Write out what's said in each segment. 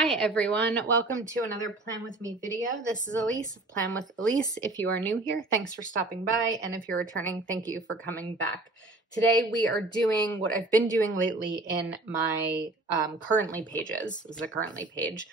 Hi everyone, welcome to another Plan With Me video. This is Elise of Plan With Elise. If you are new here, thanks for stopping by, and if you're returning, thank you for coming back. Today we are doing what I've been doing lately in my currently pages. This is a currently page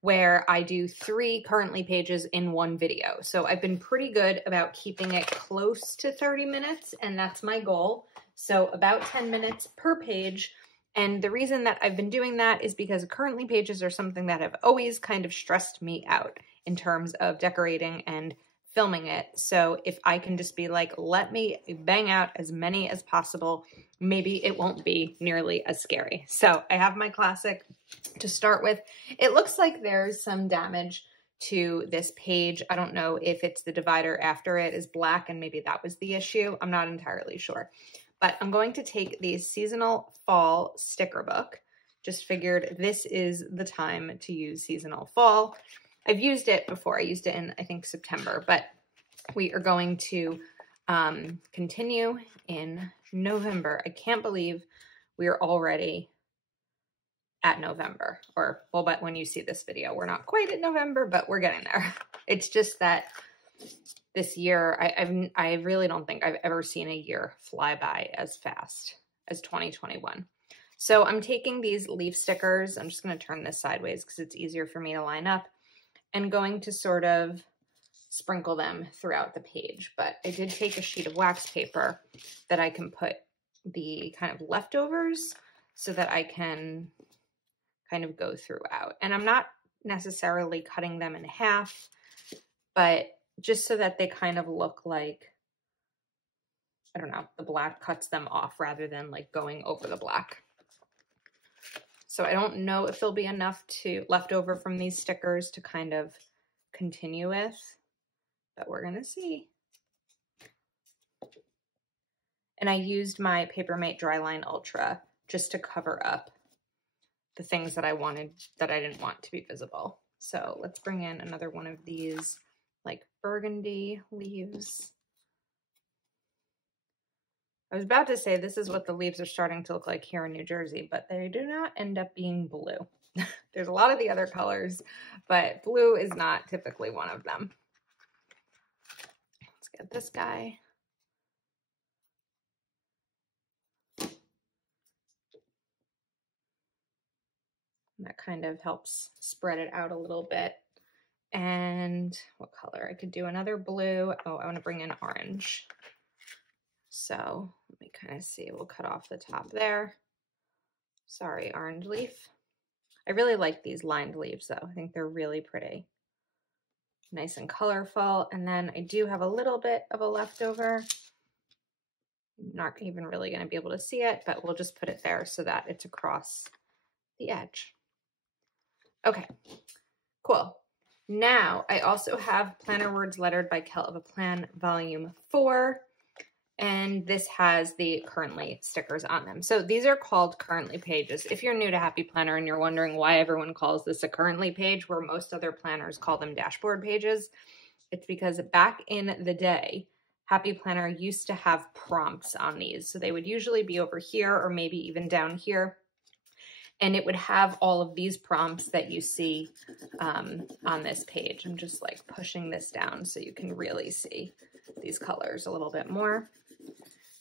where I do 3 currently pages in one video. So I've been pretty good about keeping it close to 30 minutes, and that's my goal. So about 10 minutes per page. And the reason that I've been doing that is because currently pages are something that have always kind of stressed me out in terms of decorating and filming it. So if I can just be like, let me bang out as many as possible, maybe it won't be nearly as scary. So I have my classic to start with. It looks like there's some damage to this page. I don't know if it's the divider after it is black and maybe that was the issue. I'm not entirely sure. But I'm going to take the seasonal fall sticker book. Just figured this is the time to use seasonal fall. I've used it before. I used it in, I think, September, but we are going to continue in November. I can't believe we are already at November, or well, but when you see this video, we're not quite at November, but we're getting there. It's just that this year, I really don't think I've ever seen a year fly by as fast as 2021. So I'm taking these leaf stickers. I'm just going to turn this sideways because it's easier for me to line up, and going to sort of sprinkle them throughout the page. But I did take a sheet of wax paper that I can put the kind of leftovers so that I can kind of go throughout. And I'm not necessarily cutting them in half, but just so that they kind of look like, I don't know, the black cuts them off rather than like going over the black. So I don't know if there'll be enough left over from these stickers to kind of continue with, but we're gonna see. And I used my Papermate Dryline Ultra just to cover up the things that I didn't want to be visible. So let's bring in another one of these like burgundy leaves. I was about to say this is what the leaves are starting to look like here in New Jersey, but they do not end up being blue. There's a lot of the other colors, but blue is not typically one of them. Let's get this guy. And that kind of helps spread it out a little bit. And what color? I could do another blue. Oh, I want to bring in orange. So let me kind of see. We'll cut off the top there. Sorry, orange leaf. I really like these lined leaves though. I think they're really pretty. Nice and colorful. And then I do have a little bit of a leftover. Not even really going to be able to see it, but we'll just put it there so that it's across the edge. Okay, cool. Now I also have Planner Words Lettered by Kel of a Plan Volume 4. And this has the currently stickers on them. So these are called currently pages. If you're new to Happy Planner and you're wondering why everyone calls this a currently page where most other planners call them dashboard pages, it's because back in the day, Happy Planner used to have prompts on these. So they would usually be over here or maybe even down here. And it would have all of these prompts that you see on this page. I'm just like pushing this down so you can really see these colors a little bit more.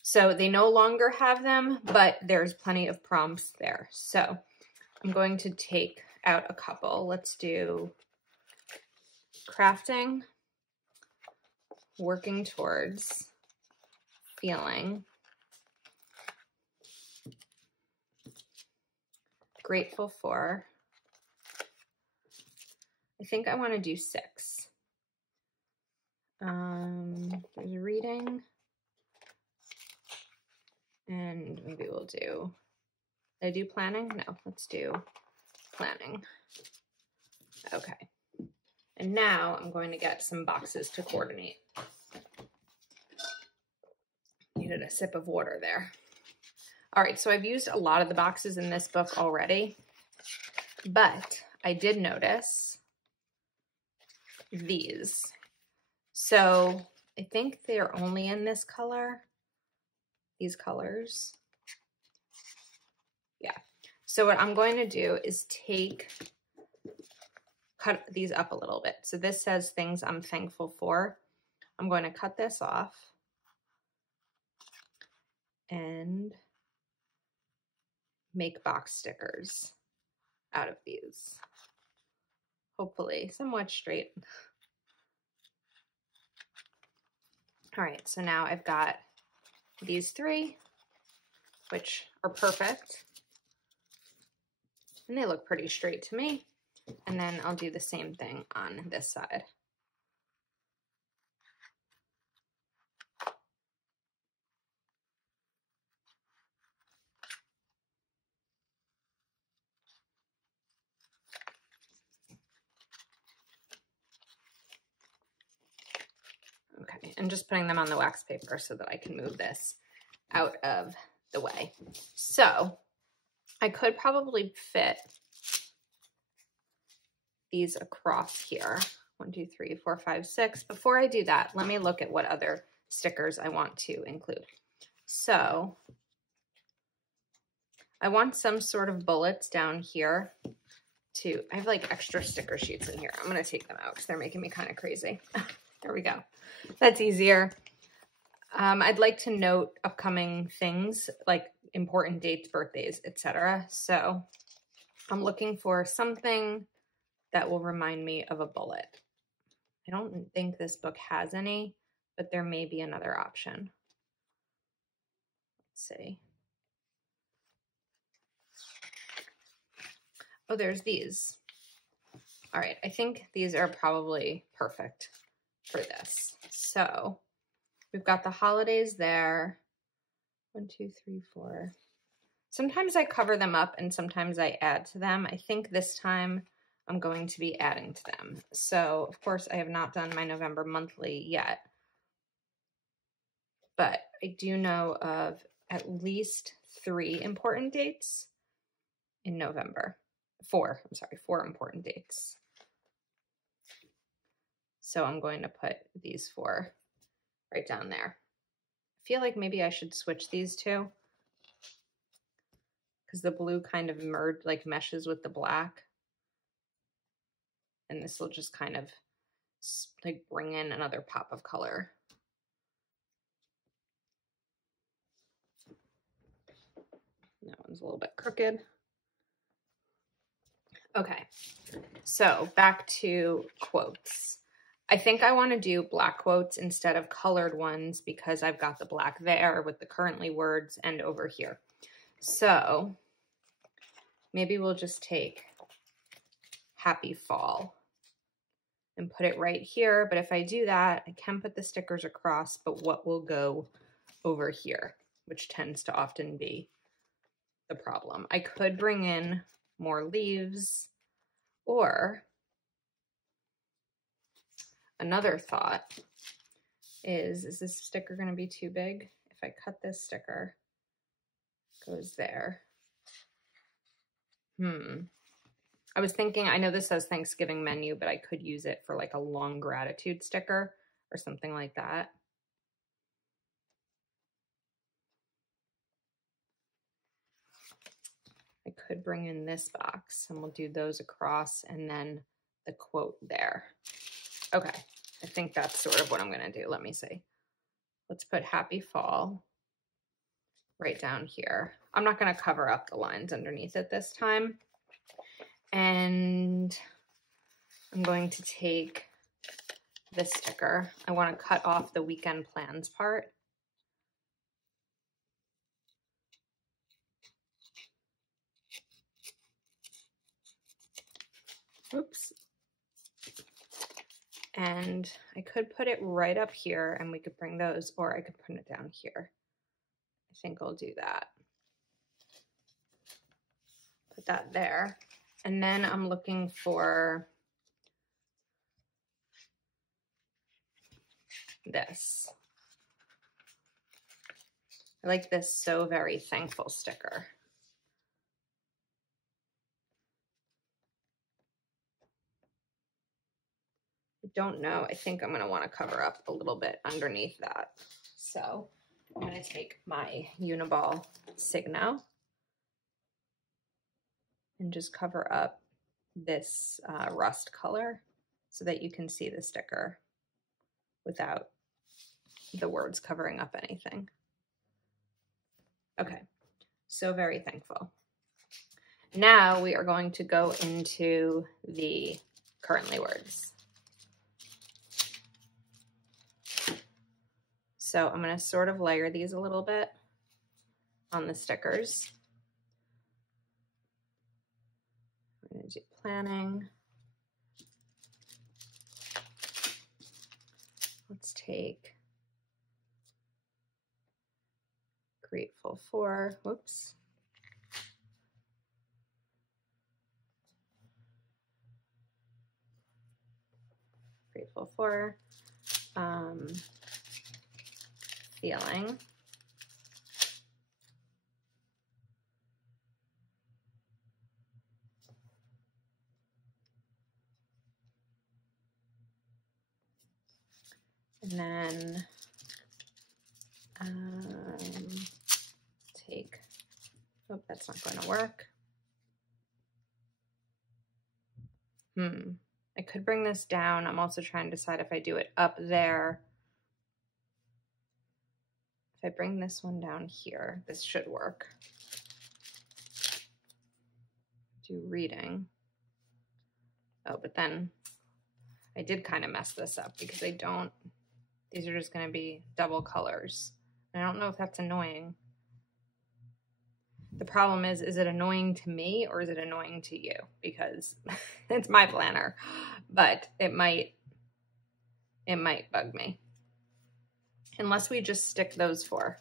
So they no longer have them, but there's plenty of prompts there. So I'm going to take out a couple. Let's do crafting, working towards, feeling, grateful for. I think I want to do 6. There's reading. And maybe we'll do, did I do planning? No, let's do planning. Okay. And now I'm going to get some boxes to coordinate. Needed a sip of water there. All right, so I've used a lot of the boxes in this book already, but I did notice these. So I think they're only in this color. These colors. Yeah. So what I'm going to do is take cut these up a little bit. So this says things I'm thankful for. I'm going to cut this off and make box stickers out of these. Hopefully somewhat straight. All right, so now I've got these 3, which are perfect. And they look pretty straight to me. And then I'll do the same thing on this side. Okay, and just putting them on the wax paper so that I can move this out of the way. So I could probably fit these across here. 1, 2, 3, 4, 5, 6. Before I do that, let me look at what other stickers I want to include. So I want some sort of bullets down here too. I have like extra sticker sheets in here. I'm going to take them out because they're making me kind of crazy. There we go. That's easier. I'd like to note upcoming things like important dates, birthdays, etc. So I'm looking for something that will remind me of a bullet. I don't think this book has any, but there may be another option. Let's see. Oh, there's these. All right, I think these are probably perfect for this. So we've got the holidays there. 1, 2, 3, 4. Sometimes I cover them up and sometimes I add to them. I think this time I'm going to be adding to them. So of course I have not done my November monthly yet, but I do know of at least 3 important dates in November. 4 important dates. So I'm going to put these 4 right down there. I feel like maybe I should switch these 2 because the blue kind of meshes with the black. And this will just kind of like bring in another pop of color. That one's a little bit crooked. Okay, so back to quotes. I think I want to do black quotes instead of colored ones because I've got the black there with the currently words and over here. So maybe we'll just take happy fall and put it right here. But if I do that, I can put the stickers across, but what will go over here, which tends to often be the problem. I could bring in more leaves, or another thought is this sticker going to be too big? If I cut this sticker, it goes there. I was thinking, I know this says Thanksgiving menu, but I could use it for like a long gratitude sticker or something like that. I could bring in this box and we'll do those across and then the quote there. Okay, I think that's sort of what I'm going to do. Let me see. Let's put happy fall right down here. I'm not going to cover up the lines underneath it this time. And I'm going to take this sticker. I want to cut off the weekend plans part. Oops. And I could put it right up here and we could bring those, or I could put it down here. I think I'll do that. Put that there. And then I'm looking for this. I like this So Very Thankful sticker. I don't know. I think I'm going to want to cover up a little bit underneath that. So I'm going to take my Uniball Signo and just cover up this rust color so that you can see the sticker without the words covering up anything. Okay, so very thankful. Now we are going to go into the currently words. So I'm going to sort of layer these a little bit on the stickers. I'm going to do planning. Let's take grateful for, whoops. Grateful for, feeling. And then take, oh, that's not going to work. I could bring this down. I'm also trying to decide if I do it up there. If I bring this one down here, this should work. Do reading. Oh, but then I did kind of mess this up because I don't, these are just going to be double colors. And I don't know if that's annoying. The problem is it annoying to me or is it annoying to you? Because it's my planner, but it might bug me. Unless we just stick those four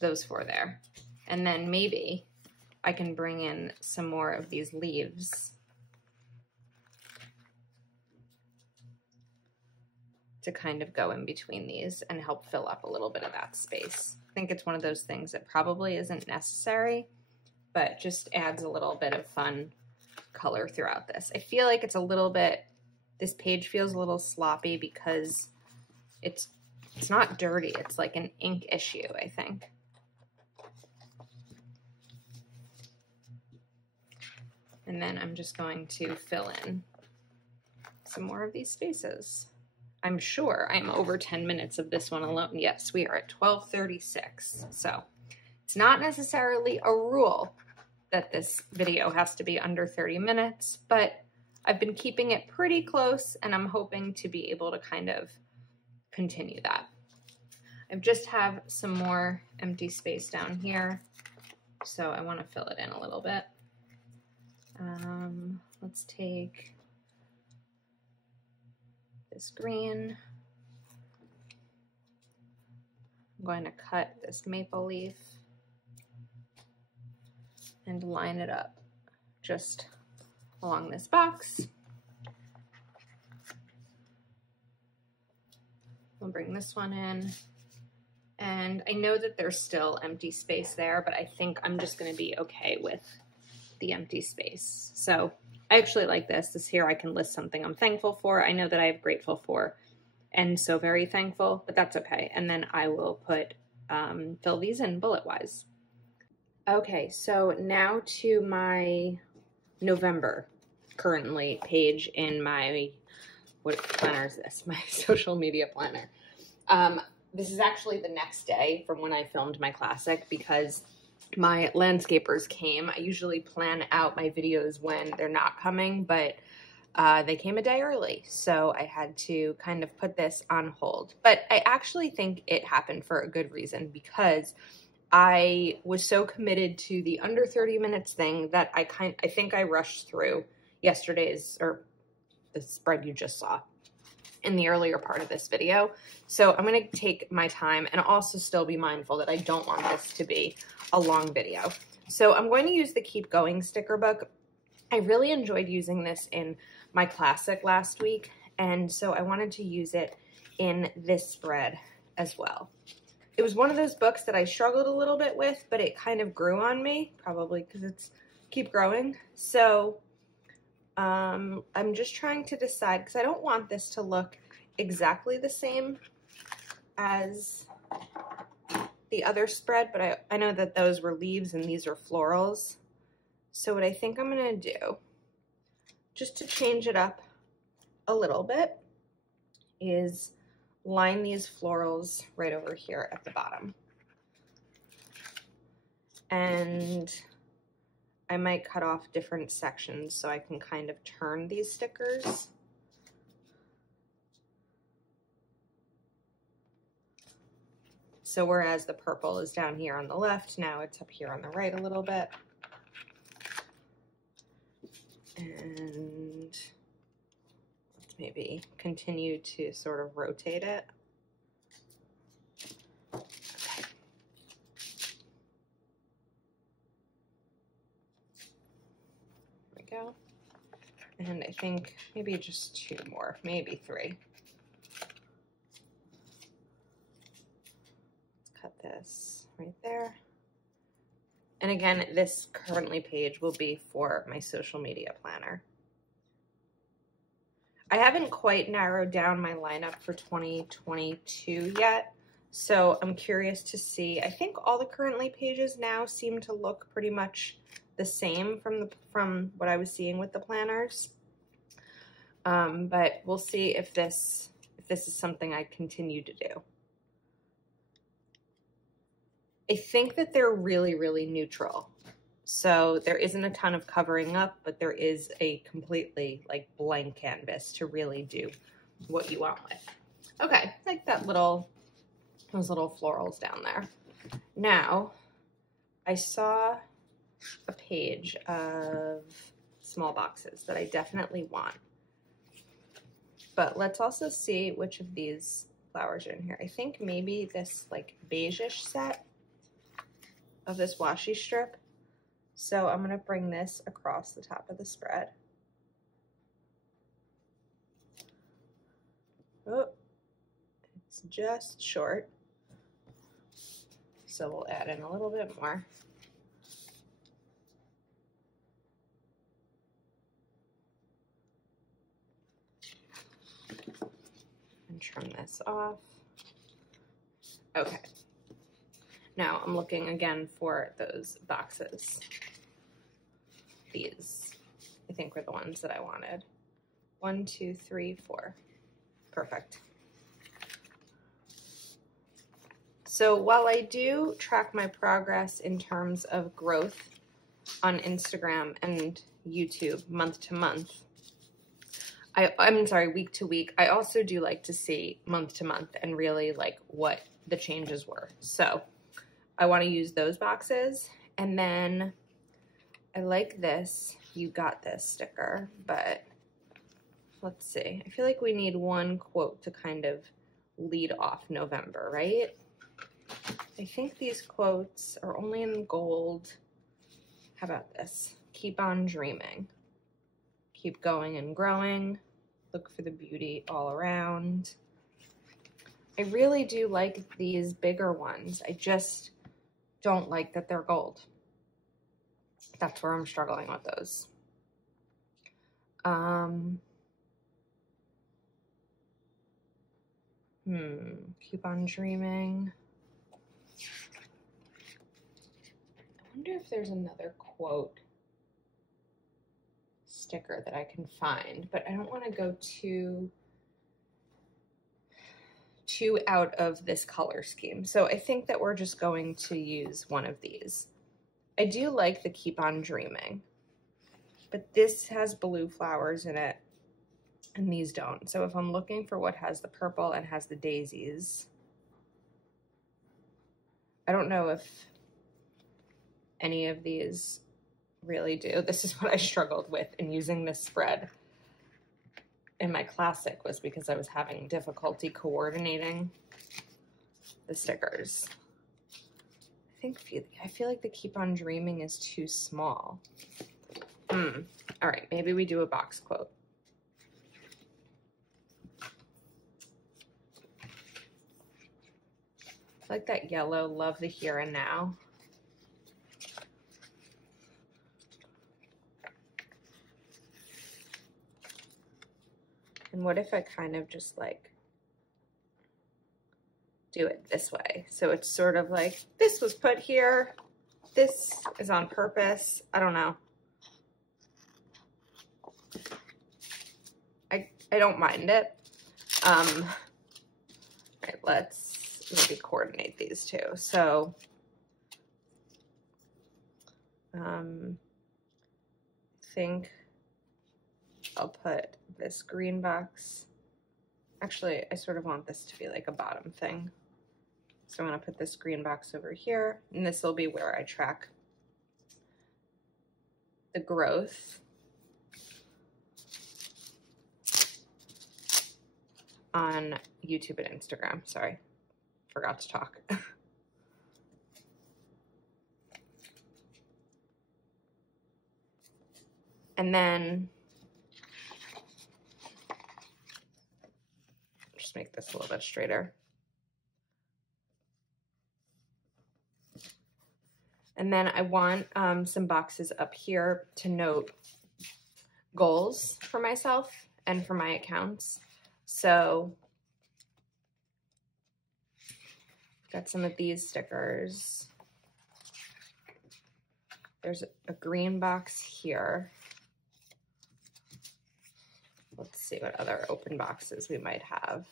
there. And then maybe I can bring in some more of these leaves to kind of go in between these and help fill up a little bit of that space. I think it's one of those things that probably isn't necessary, but just adds a little bit of fun color throughout this. I feel like it's a little bit, this page feels a little sloppy because it's not dirty. It's like an ink issue, I think. And then I'm just going to fill in some more of these spaces. I'm sure I'm over 10 minutes of this one alone. Yes, we are at 12:36. So it's not necessarily a rule that this video has to be under 30 minutes, but I've been keeping it pretty close and I'm hoping to be able to kind of continue that. I just have some more empty space down here, so I want to fill it in a little bit. Let's take this green. I'm going to cut this maple leaf and line it up just along this box. We'll bring this one in. And I know that there's still empty space there, but I think I'm just going to be okay with the empty space. So I actually like this. This here I can list something I'm thankful for. I know that I have grateful for and so very thankful, but that's okay. And then I will put, fill these in bullet-wise. Okay, so now to my November currently page in my, what planner is this? My social media planner. This is actually the next day from when I filmed my classic because my landscapers came. I usually plan out my videos when they're not coming, but they came a day early. So I had to kind of put this on hold. But I actually think it happened for a good reason because I was so committed to the under 30 minutes thing that I think I rushed through yesterday's, or the spread you just saw in the earlier part of this video. So I'm going to take my time and also still be mindful that I don't want this to be a long video. So I'm going to use the Keep Going sticker book. I really enjoyed using this in my classic last week, and so I wanted to use it in this spread as well. It was one of those books that I struggled a little bit with, but it kind of grew on me, probably because it's keep growing. So I'm just trying to decide, because I don't want this to look exactly the same as the other spread, but I know that those were leaves and these are florals. So what I think I'm gonna do, just to change it up a little bit, is line these florals right over here at the bottom. And I might cut off different sections so I can kind of turn these stickers. So whereas the purple is down here on the left, now it's up here on the right a little bit. And let's maybe continue to sort of rotate it. Okay. There we go. And I think maybe just 2 more, maybe 3. Let's cut this right there. And again, this currently page will be for my social media planner. I haven't quite narrowed down my lineup for 2022 yet, so I'm curious to see. I think all the currently pages now seem to look pretty much the same from what I was seeing with the planners. But we'll see if this is something I continue to do. I think that they're really, really neutral. So there isn't a ton of covering up, but there is a completely like blank canvas to really do what you want with. Okay, like those little florals down there. Now, I saw a page of small boxes that I definitely want. But let's also see which of these flowers are in here. I think maybe this like beige-ish set of this washi strip. So I'm gonna bring this across the top of the spread. Oh, it's just short. So we'll add in a little bit more. And trim this off. Okay. Now I'm looking again for those boxes. These, I think, were the ones that I wanted. 1, 2, 3, 4. Perfect. So while I do track my progress in terms of growth on Instagram and YouTube month to month, I'm sorry, week to week, I also do like to see month to month and really like what the changes were. So I want to use those boxes. And then I like this "You Got This" sticker, but let's see. I feel like we need one quote to kind of lead off November, right? I think these quotes are only in gold. How about this? Keep on dreaming. Keep going and growing. Look for the beauty all around. I really do like these bigger ones. I just don't like that they're gold. That's where I'm struggling with those. Keep on dreaming. I wonder if there's another quote sticker that I can find, but I don't want to go too out of this color scheme. So I think that we're just going to use one of these. I do like the Keep on Dreaming, but this has blue flowers in it and these don't. So if I'm looking for what has the purple and has the daisies, I don't know if any of these really do. This is what I struggled with in using this spread in my classic, was because I was having difficulty coordinating the stickers. I feel like the Keep on Dreaming is too small. All right, maybe we do a box quote. I like that yellow, love the here and now. And what if I kind of just like do it this way? So it's sort of like, this was put here, this is on purpose. I don't know. I don't mind it. All right, let's maybe coordinate these two. So, I think I'll put this green box. Actually, I sort of want this to be like a bottom thing. So I'm gonna put this green box over here, and this will be where I track the growth on YouTube and Instagram. Sorry, forgot to talk. And then just make this a little bit straighter. And then I want some boxes up here to note goals for myself and for my accounts. So got some of these stickers. There's a green box here. Let's see what other open boxes we might have.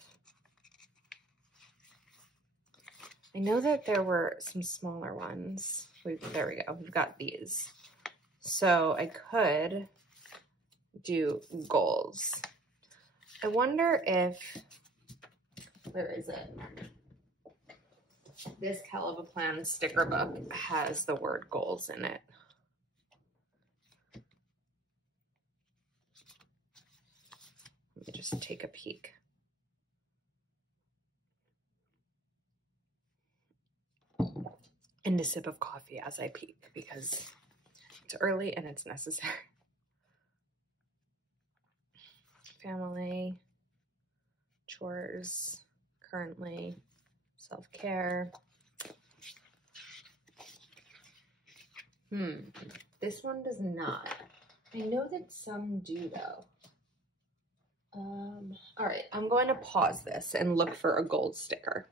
I know that there were some smaller ones. There we go, we've got these. So I could do goals. I wonder if, where is it? This Hell of a Plan sticker book has the word goals in it. Let me just take a peek. And a sip of coffee as I peek because it's early and it's necessary. Family, chores, currently, self-care. This one does not. I know that some do though. All right, I'm going to pause this and look for a gold sticker.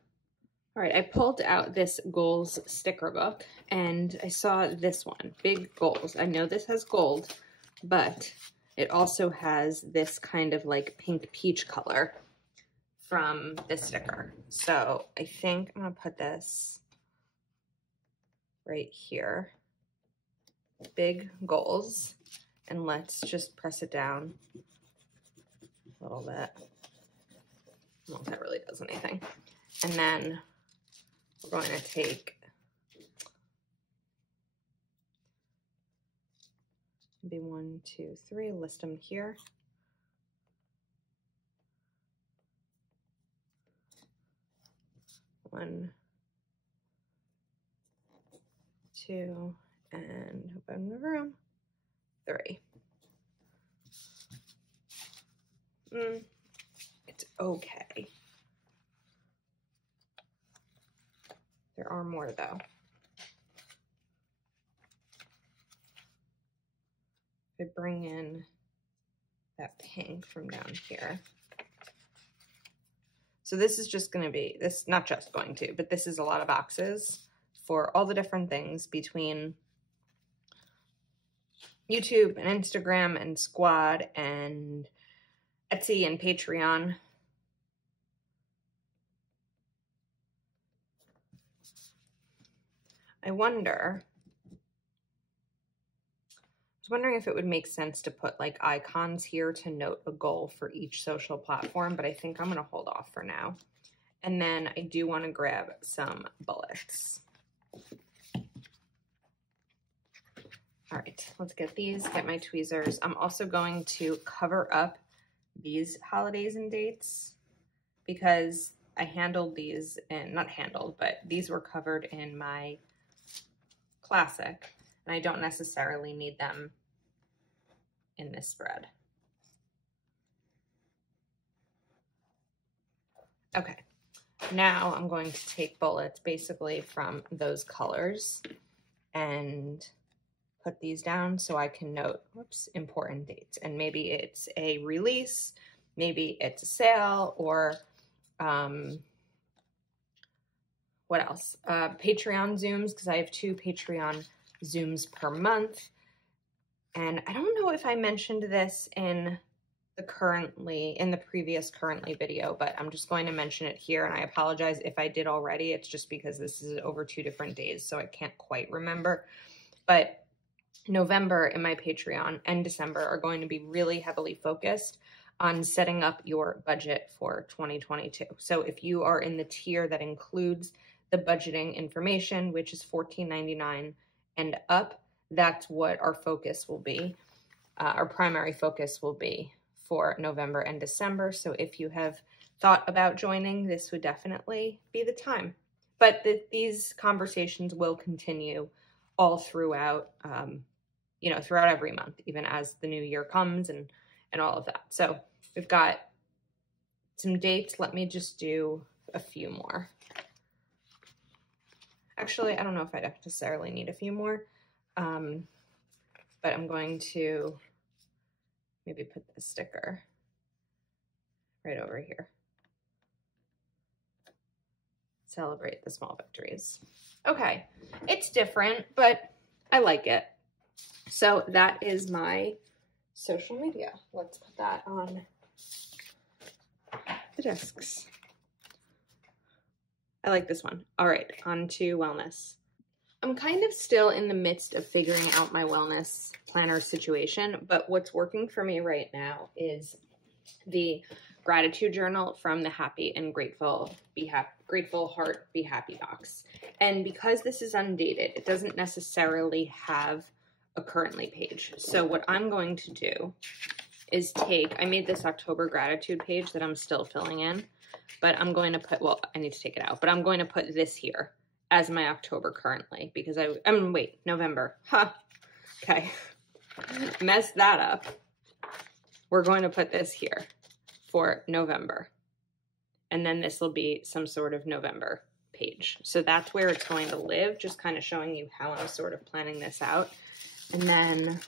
All right, I pulled out this goals sticker book and I saw this one, big goals. I know this has gold, but it also has this kind of like pink peach color from this sticker. So I think I'm gonna put this right here, big goals, and let's just press it down a little bit. Well, that really does anything. And then we're going to take maybe 1, 2, 3, list them here. One, two, and open the room. 3. It's okay. There are more though. If I bring in that pink from down here. So this is just going to be, this not just going to, but this is a lot of boxes for all the different things between YouTube and Instagram and Squad and Etsy and Patreon. I was wondering if it would make sense to put like icons here to note a goal for each social platform, but I think I'm going to hold off for now. And then I do want to grab some bullets. All right, let's get these, get my tweezers. I'm also going to cover up these holidays and dates because I handled these in, not handled, but these were covered in my classic and I don't necessarily need them in this spread. Okay, now I'm going to take bullets basically from those colors and put these down so I can note, whoops, important dates. And maybe it's a release, maybe it's a sale, or what else? Patreon Zooms, because I have 2 Patreon Zooms per month. And I don't know if I mentioned this in in the previous currently video, but I'm just going to mention it here, and I apologize if I did already. It's just because this is over 2 different days, so I can't quite remember. But November in my Patreon and December are going to be really heavily focused on setting up your budget for 2022. So if you are in the tier that includes the budgeting information, which is $14.99 and up, that's what our focus will be. Our primary focus will be for November and December. So if you have thought about joining, this would definitely be the time. But these conversations will continue all throughout, throughout every month, even as the new year comes and all of that. So we've got some dates. Let me just do a few more. Actually, I don't know if I necessarily need a few more, but I'm going to maybe put the sticker right over here. Celebrate the small victories. Okay, it's different, but I like it. So that is my social media. Let's put that on the desks. I like this one. All right, on to wellness. I'm kind of still in the midst of figuring out my wellness planner situation, but what's working for me right now is the gratitude journal from the Happy and Grateful Heart Be Happy box. And because this is undated, it doesn't necessarily have a currently page. So what I'm going to do is I made this October gratitude page that I'm still filling in, but I'm going to put, well, I need to take it out, but I'm going to put this here as my October currently, because November. Okay. Messed that up. We're going to put this here for November. And then this will be some sort of November page. So that's where it's going to live, just kind of showing you how I'm sort of planning this out. And then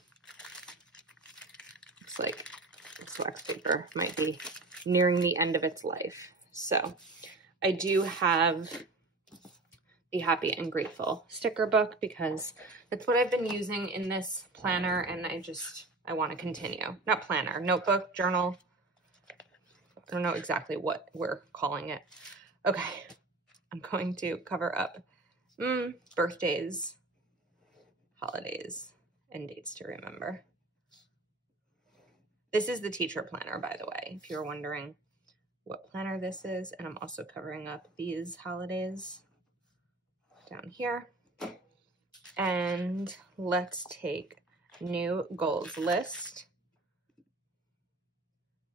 looks like this wax paper might be nearing the end of its life. So I do have the Happy and Grateful sticker book because that's what I've been using in this planner, and I want to continue. Not planner, notebook, journal. I don't know exactly what we're calling it. Okay, I'm going to cover up birthdays, holidays, and dates to remember. This is the teacher planner, by the way, if you're wondering what planner this is. And I'm also covering up these holidays down here. And let's take new goals list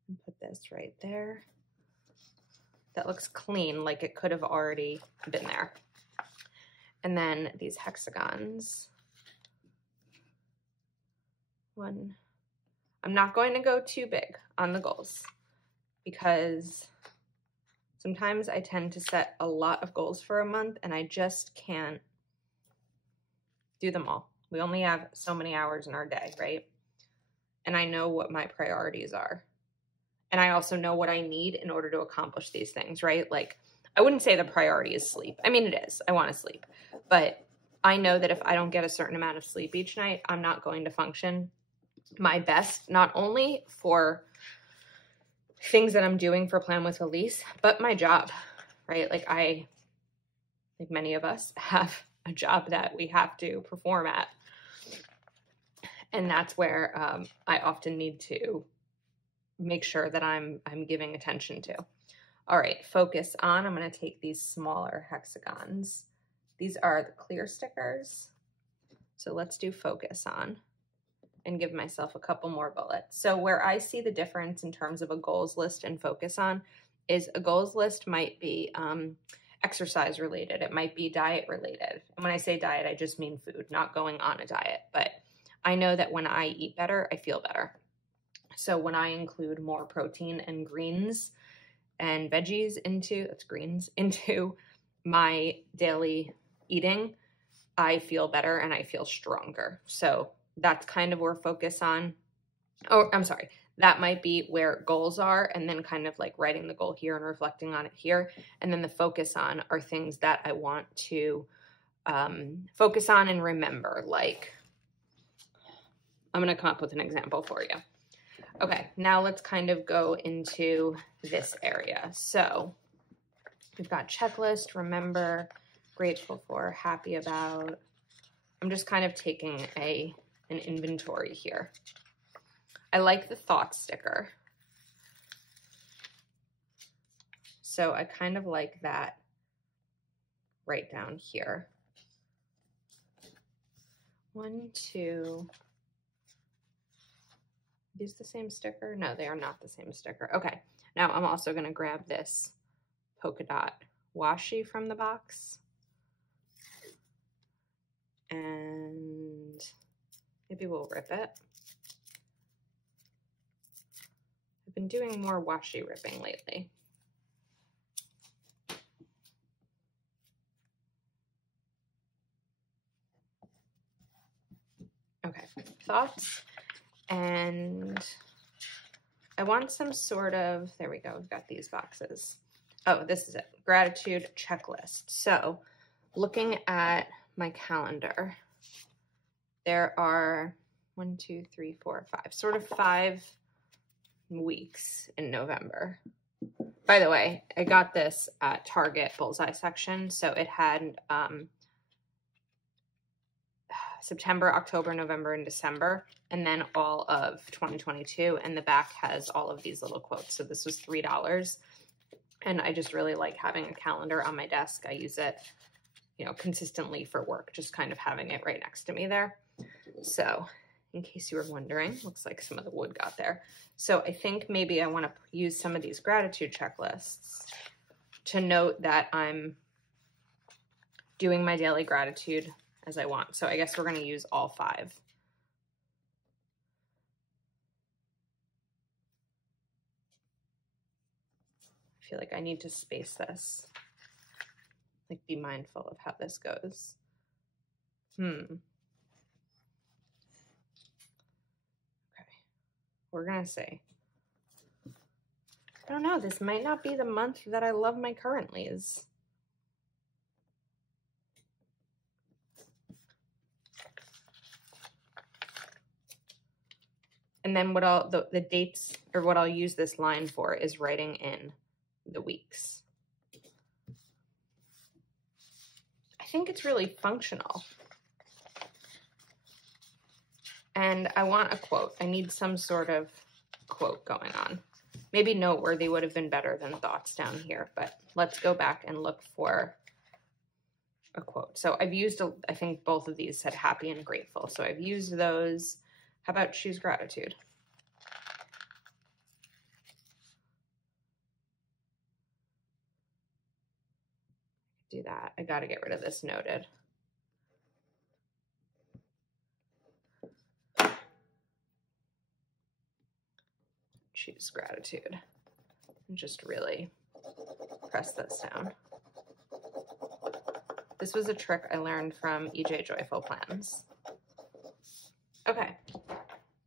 and put this right there. That looks clean, like it could have already been there. And then these hexagons. One. I'm not going to go too big on the goals because sometimes I tend to set a lot of goals for a month and I just can't do them all. We only have so many hours in our day, right? And I know what my priorities are. And I also know what I need in order to accomplish these things, right? Like, I wouldn't say the priority is sleep. I mean, it is. I want to sleep. But I know that if I don't get a certain amount of sleep each night, I'm not going to function my best, not only for things that I'm doing for Plan with Elise, but my job, right? Like many of us have a job that we have to perform at. And that's where I often need to make sure that I'm giving attention to. All right, focus on. I'm going to take these smaller hexagons. These are the clear stickers. So let's do focus on and give myself a couple more bullets. So where I see the difference in terms of a goals list and focus on is a goals list might be exercise related. It might be diet related. And when I say diet, I just mean food, not going on a diet. But I know that when I eat better, I feel better. So when I include more protein and greens and veggies into my daily eating, I feel better and I feel stronger. So that's kind of where focus on, that might be where goals are, and then kind of like writing the goal here and reflecting on it here. And then the focus on are things that I want to focus on and remember. Like, I'm going to come up with an example for you. Okay, now let's kind of go into this area. So we've got checklist, remember, grateful for, happy about. I'm just kind of taking an inventory here. I like the thought sticker. So I kind of like that right down here. 1, 2. These the same sticker? No, they are not the same sticker. Okay, now I'm also going to grab this polka dot washi from the box. And maybe we'll rip it. I've been doing more washi ripping lately. Okay, thoughts. And I want some sort of, there we go, we've got these boxes. Oh, this is it, gratitude checklist. So looking at my calendar, there are 1, 2, 3, 4, 5, sort of 5 weeks in November. By the way, I got this at Target Bullseye section. So it had September, October, November, and December, and then all of 2022. And the back has all of these little quotes. So this was $3. And I just really like having a calendar on my desk. I use it, you know, consistently for work, just kind of having it right next to me there. So in case you were wondering, looks like some of the wood got there. So I think maybe I want to use some of these gratitude checklists to note that I'm doing my daily gratitude as I want. So I guess we're going to use all 5. I feel like I need to space this. Like, be mindful of how this goes. Okay. We're going to say, I don't know, this might not be the month that I love my currentlies. And then what I'll, the dates, or what I'll use this line for is writing in the weeks. I think it's really functional. And I want a quote. I need some sort of quote going on. Maybe noteworthy would have been better than thoughts down here, but let's go back and look for a quote. So I've used, I think both of these said happy and grateful. So I've used those. How about choose gratitude? Do that. I got to get rid of this noted. Choose gratitude. And just really press this down. This was a trick I learned from EJ Joyful Plans. Okay.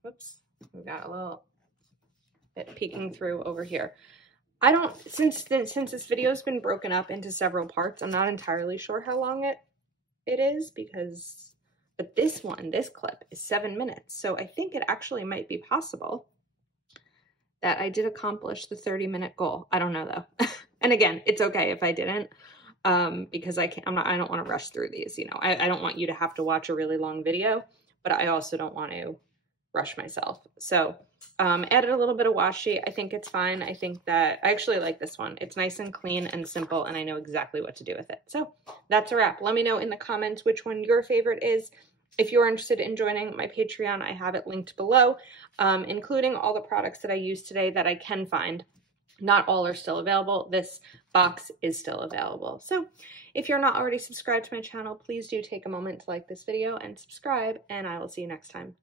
Whoops. We got a little bit peeking through over here. I don't, since this video's been broken up into several parts, I'm not entirely sure how long it is because, but this clip is 7 minutes. So I think it actually might be possible that I did accomplish the 30-minute goal. I don't know though. And again, it's okay if I didn't, because I don't want to rush through these. You know, I don't want you to have to watch a really long video, but I also don't want to rush myself. So added a little bit of washi. I think it's fine. I think that I actually like this one. It's nice and clean and simple, and I know exactly what to do with it. So that's a wrap. Let me know in the comments which one your favorite is. If you're interested in joining my Patreon, I have it linked below, including all the products that I used today that I can find. Not all are still available. This box is still available. So if you're not already subscribed to my channel, please do take a moment to like this video and subscribe, and I will see you next time.